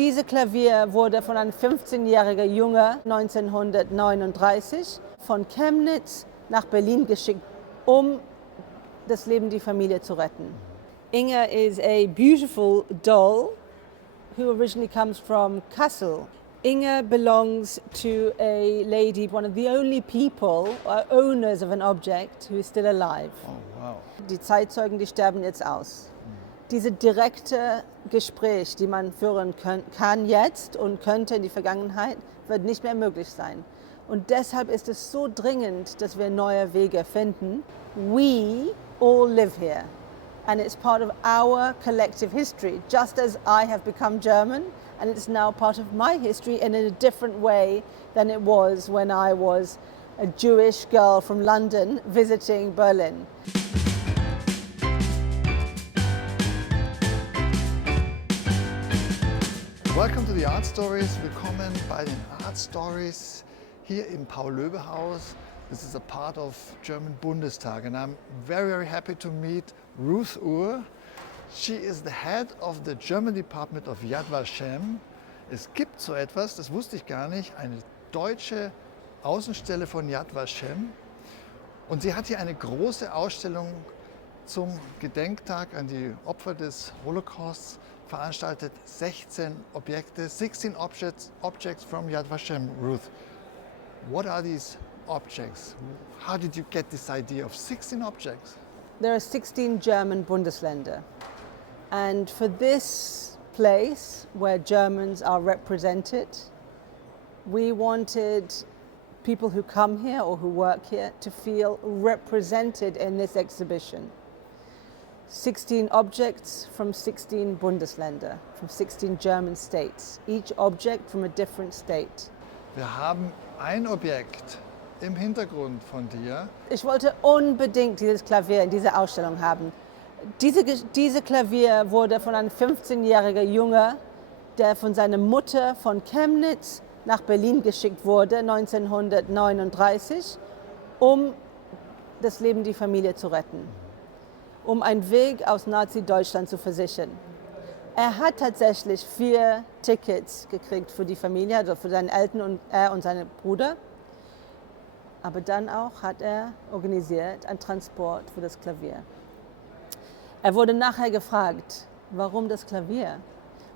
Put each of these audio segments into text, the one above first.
Dieses Klavier wurde von einem 15-jährigen Junge 1939 von Chemnitz nach Berlin geschickt, um das Leben der Familie zu retten. Inge is a beautiful doll who originally comes from Kassel. Inge belongs to a lady, one of the only people or owners of an object who is still alive. Oh, wow. Die Zeitzeugen, die sterben jetzt aus. Diese direkte Gespräch, die man führen kann jetzt und könnte in die Vergangenheit, wird nicht mehr möglich sein. Und deshalb ist es so dringend, dass wir neue Wege finden. We all live here. And it's part of our collective history, just as I have become German, and it's now part of my history and in a different way than it was when I was a Jewish girl from London visiting Berlin. Welcome to the Art Stories. Willkommen bei den Art Stories hier im Paul-Löbe-Haus. This is a part of German Bundestag, and I'm very, very happy to meet Ruth Ur. She is the head of the German department of Yad Vashem. Es gibt so etwas, das wusste ich gar nicht, eine deutsche Außenstelle von Yad Vashem. Und sie hat hier eine große Ausstellung zum Gedenktag an die Opfer des Holocausts veranstaltet. 16 Objekte, 16 objects from Yad Vashem. Ruth, what are these objects? How did you get this idea of 16 objects? There are 16 German Bundesländer. And for this place where Germans are represented, we wanted people who come here or who work here to feel represented in this exhibition. 16 objects from 16 Bundesländer, from 16 German states, each object from a different state. Wir haben ein Objekt im Hintergrund von dir. Ich wollte unbedingt dieses Klavier in dieser Ausstellung haben. Dieses Klavier wurde von einem 15-jährigen Junge, der von seiner Mutter von Chemnitz nach Berlin geschickt wurde, 1939, um das Leben der Familie zu retten, um einen Weg aus Nazi-Deutschland zu versichern. Er hat tatsächlich 4 Tickets gekriegt für die Familie, also für seine Eltern und er und seine Bruder. Aber dann auch hat er organisiert einen Transport für das Klavier. Er wurde nachher gefragt, warum das Klavier?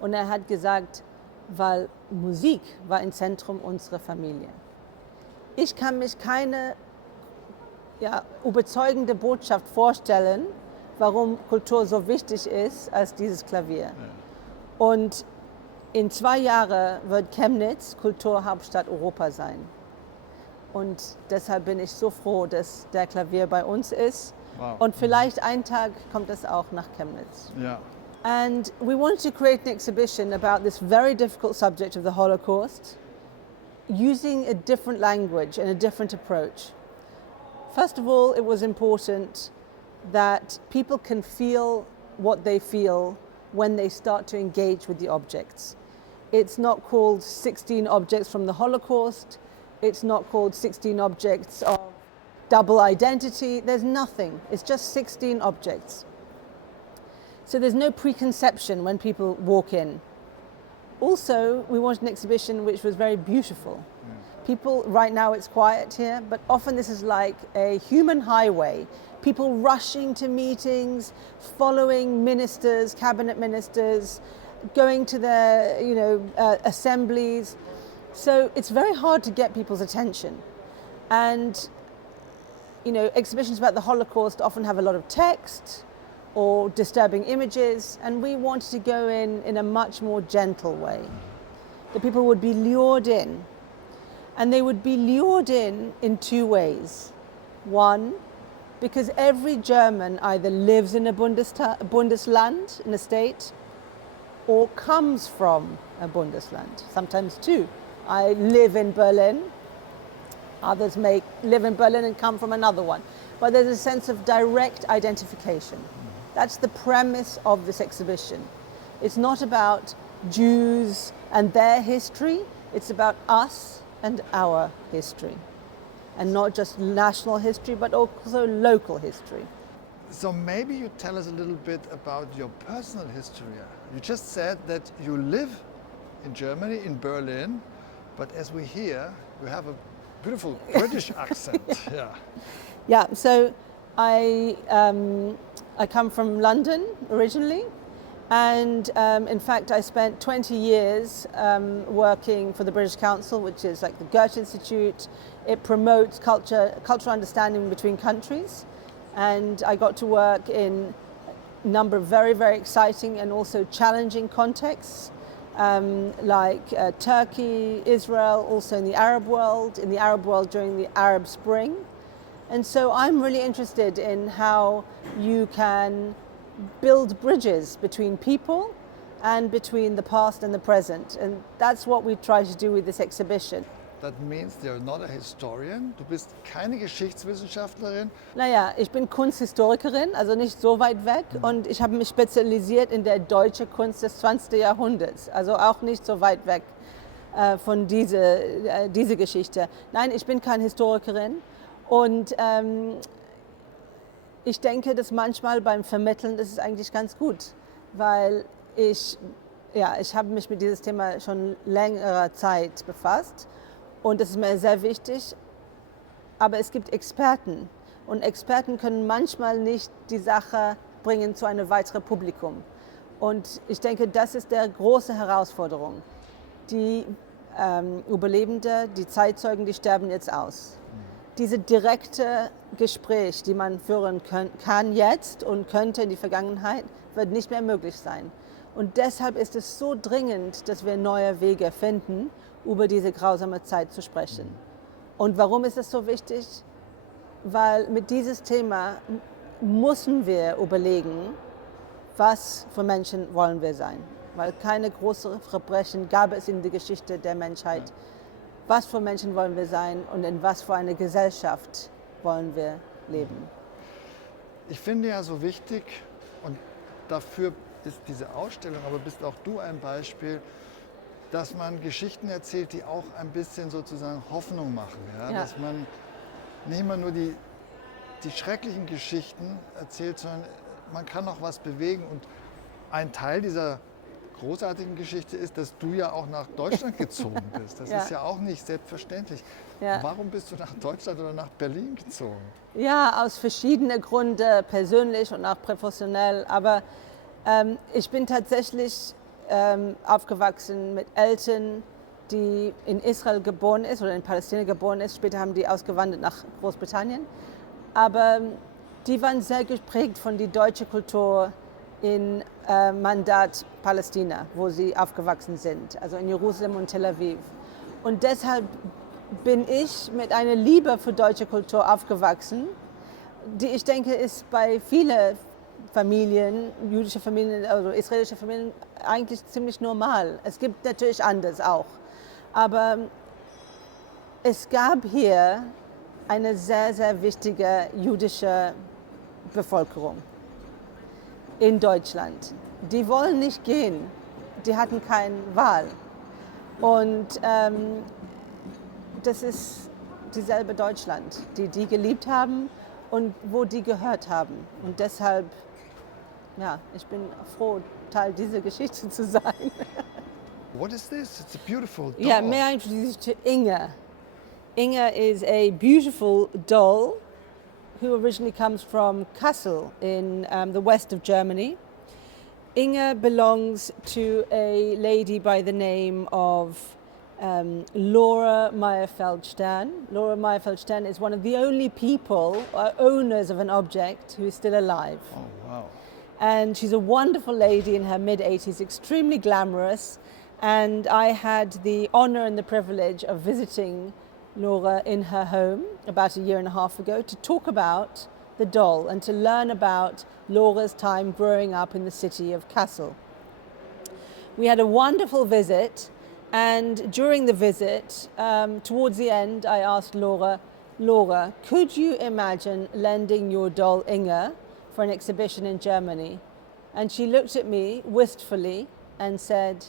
Und er hat gesagt, weil Musik war im Zentrum unserer Familie. Ich kann mich keine überzeugende Botschaft vorstellen, warum Kultur so wichtig ist als dieses Klavier. Ja. Und in 2 Jahren wird Chemnitz Kulturhauptstadt Europa sein. Und deshalb bin ich so froh, dass der Klavier bei uns ist. Wow. Und vielleicht einen Tag kommt es auch nach Chemnitz. Yeah. And we wanted to create an exhibition about this very difficult subject of the Holocaust, using a different language and a different approach. First of all, it was important that people can feel what they feel when they start to engage with the objects. It's not called 16 objects from the Holocaust. It's not called 16 objects of double identity. There's nothing. It's just 16 objects. So there's no preconception when people walk in. Also, we wanted an exhibition which was very beautiful. People, right now it's quiet here, but often this is like a human highway. People rushing to meetings, following ministers, cabinet ministers, going to their assemblies. So it's very hard to get people's attention. And exhibitions about the Holocaust often have a lot of text or disturbing images, and we wanted to go in a much more gentle way. The people would be lured in, and they would be lured in 2 ways. One, because every German either lives in a Bundesland, in a state, or comes from a Bundesland, sometimes 2. I live in Berlin. Others may live in Berlin and come from another one. But there's a sense of direct identification. That's the premise of this exhibition. It's not about Jews and their history. It's about us and our history. And not just national history, but also local history. So maybe you tell us a little bit about your personal history. You just said that you live in Germany, in Berlin, but as we hear, you have a beautiful British accent. Yeah. Yeah, so I come from London originally, and in fact I spent 20 years working for the British Council, which is like the Goethe Institute. It promotes cultural understanding between countries, and I got to work in a number of very, very exciting and also challenging contexts, like Turkey, Israel, also in the Arab world during the Arab Spring. And so I'm really interested in how you can build bridges between people and between the past and the present. And that's what we try to do with this exhibition. That means you're not a historian. Du bist keine Geschichtswissenschaftlerin. Naja, ich bin Kunsthistorikerin, also nicht so weit weg. Und ich habe mich spezialisiert in der deutschen Kunst des 20. Jahrhunderts. Also auch nicht so weit weg von diese Geschichte. Nein, ich bin keine Historikerin. Und ich denke, dass manchmal beim Vermitteln, das ist eigentlich ganz gut. Weil ich habe mich mit diesem Thema schon längerer Zeit befasst. Und das ist mir sehr wichtig, aber es gibt Experten und Experten können manchmal nicht die Sache bringen zu einem weiteren Publikum. Und ich denke, das ist die große Herausforderung. Die Überlebenden, die Zeitzeugen, die sterben jetzt aus. Diese direkte Gespräch, die man führen kann jetzt und könnte in die Vergangenheit, wird nicht mehr möglich sein. Und deshalb ist es so dringend, dass wir neue Wege finden, über diese grausame Zeit zu sprechen. Und warum ist es so wichtig? Weil mit diesem Thema müssen wir überlegen, was für Menschen wollen wir sein. Weil keine großen Verbrechen gab es in der Geschichte der Menschheit. Was für Menschen wollen wir sein und in was für eine Gesellschaft wollen wir leben? Ich finde ja so wichtig, und dafür ist diese Ausstellung, aber bist auch du ein Beispiel, dass man Geschichten erzählt, die auch ein bisschen sozusagen Hoffnung machen. Ja? Ja. Dass man nicht immer nur die schrecklichen Geschichten erzählt, sondern man kann auch was bewegen. Und ein Teil dieser großartigen Geschichte ist, dass du ja auch nach Deutschland gezogen bist. Das ist ja auch nicht selbstverständlich. Ja. Warum bist du nach Deutschland oder nach Berlin gezogen? Ja, aus verschiedenen Gründen, persönlich und auch professionell. Aber ich bin tatsächlich aufgewachsen mit Eltern, die in Israel geboren ist oder in Palästina geboren ist. Später haben die ausgewandert nach Großbritannien. Aber die waren sehr geprägt von der deutschen Kultur in Mandat Palästina, wo sie aufgewachsen sind, also in Jerusalem und Tel Aviv. Und deshalb bin ich mit einer Liebe für deutsche Kultur aufgewachsen, die ich denke ist bei vielen Familien, jüdische Familien, also israelische Familien, eigentlich ziemlich normal. Es gibt natürlich anders auch. Aber es gab hier eine sehr, sehr wichtige jüdische Bevölkerung in Deutschland. Die wollen nicht gehen. Die hatten keine Wahl. Und das ist dieselbe Deutschland, die geliebt haben und wo die gehört haben. Und deshalb, ja, ich bin froh, Teil dieser Geschichte zu sein. What is this? It's a beautiful doll. Yeah, may I introduce you to Inge? Inge is a beautiful doll who originally comes from Kassel in the west of Germany. Inge belongs to a lady by the name of Laura Meyerfeld-Stern. Laura Meyerfeld-Stern is one of the only people, owners of an object, who is still alive. Oh, wow. And she's a wonderful lady in her mid-80s, extremely glamorous. And I had the honor and the privilege of visiting Laura in her home about a year and a half ago to talk about the doll and to learn about Laura's time growing up in the city of Kassel. We had a wonderful visit, and during the visit, towards the end, I asked Laura, could you imagine lending your doll Inge for an exhibition in Germany? And she looked at me wistfully and said,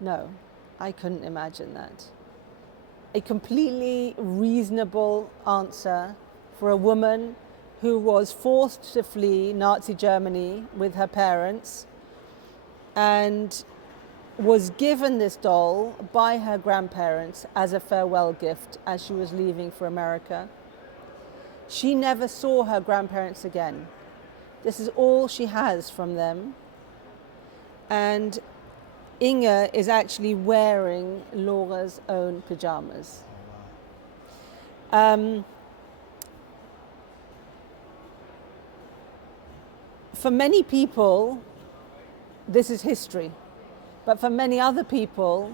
no, I couldn't imagine that. A completely reasonable answer for a woman who was forced to flee Nazi Germany with her parents and was given this doll by her grandparents as a farewell gift as she was leaving for America. She never saw her grandparents again. This is all she has from them. And Inge is actually wearing Laura's own pajamas. For many people, this is history. But for many other people,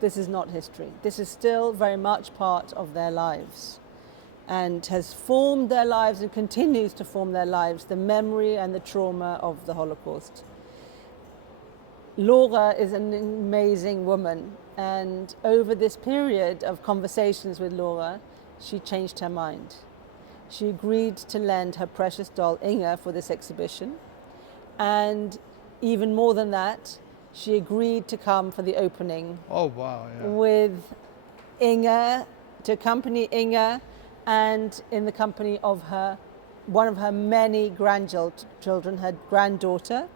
this is not history. This is still very much part of their lives and has formed their lives and continues to form their lives, the memory and the trauma of the Holocaust. Laura is an amazing woman, and over this period of conversations with Laura, she changed her mind. She agreed to lend her precious doll Inge for this exhibition, and even more than that, she agreed to come for the opening. Oh wow! Yeah. With Inge, to accompany Inge, and in the company of one of her many grandchildren, her granddaughter.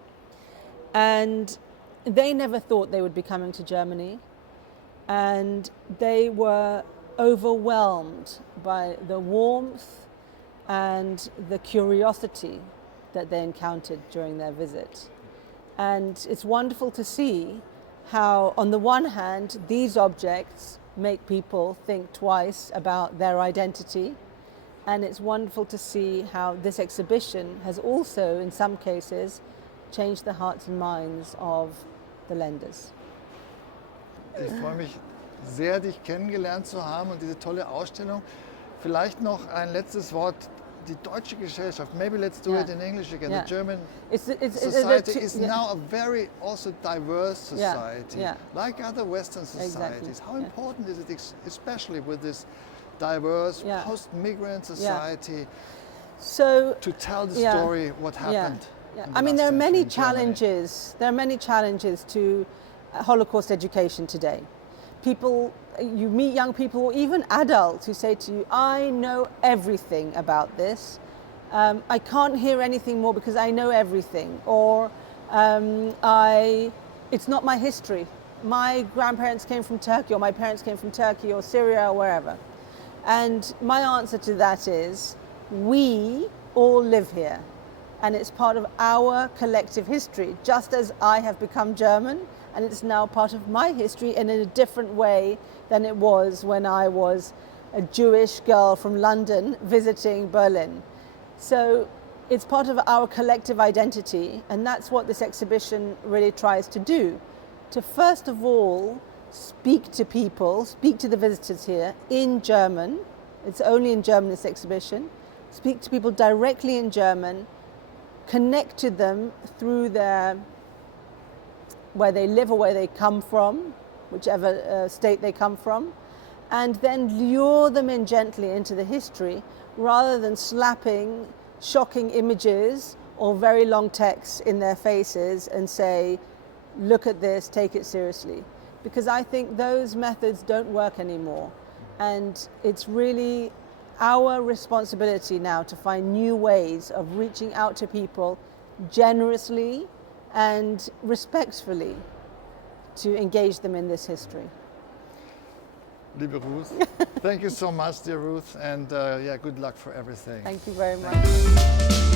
And they never thought they would be coming to Germany, and they were overwhelmed by the warmth and the curiosity that they encountered during their visit. And it's wonderful to see how, on the one hand, these objects make people think twice about their identity. And it's wonderful to see how this exhibition has also, in some cases, changed the hearts and minds of the lenders. Ich freue mich sehr, dich kennengelernt zu haben und diese tolle Ausstellung. Vielleicht noch ein letztes Wort. Die deutsche Gesellschaft, maybe let's do it in English again. The German society is now a very also diverse society, like other Western societies. Exactly. How important is it, especially with this diverse post-migrant society, so to tell the story what happened? I mean, there are many challenges. There are many challenges to Holocaust education today. You meet young people, even adults, who say to you, I know everything about this. I can't hear anything more because I know everything. Or it's not my history. My grandparents came from Turkey, or my parents came from Turkey or Syria or wherever. And my answer to that is, we all live here. And it's part of our collective history, just as I have become German, and it's now part of my history and in a different way than it was when I was a Jewish girl from London visiting Berlin. So it's part of our collective identity, and that's what this exhibition really tries to do. To first of all, speak to people, speak to the visitors here in German. It's only in German, this exhibition. Speak to people directly in German, connect to them through where they live or where they come from, whichever state they come from, and then lure them in gently into the history rather than slapping shocking images or very long texts in their faces and say, look at this, take it seriously. Because I think those methods don't work anymore. And it's really our responsibility now to find new ways of reaching out to people generously and respectfully to engage them in this history. Liebe Ruth, thank you so much, dear Ruth, and good luck for everything. Thank you very much.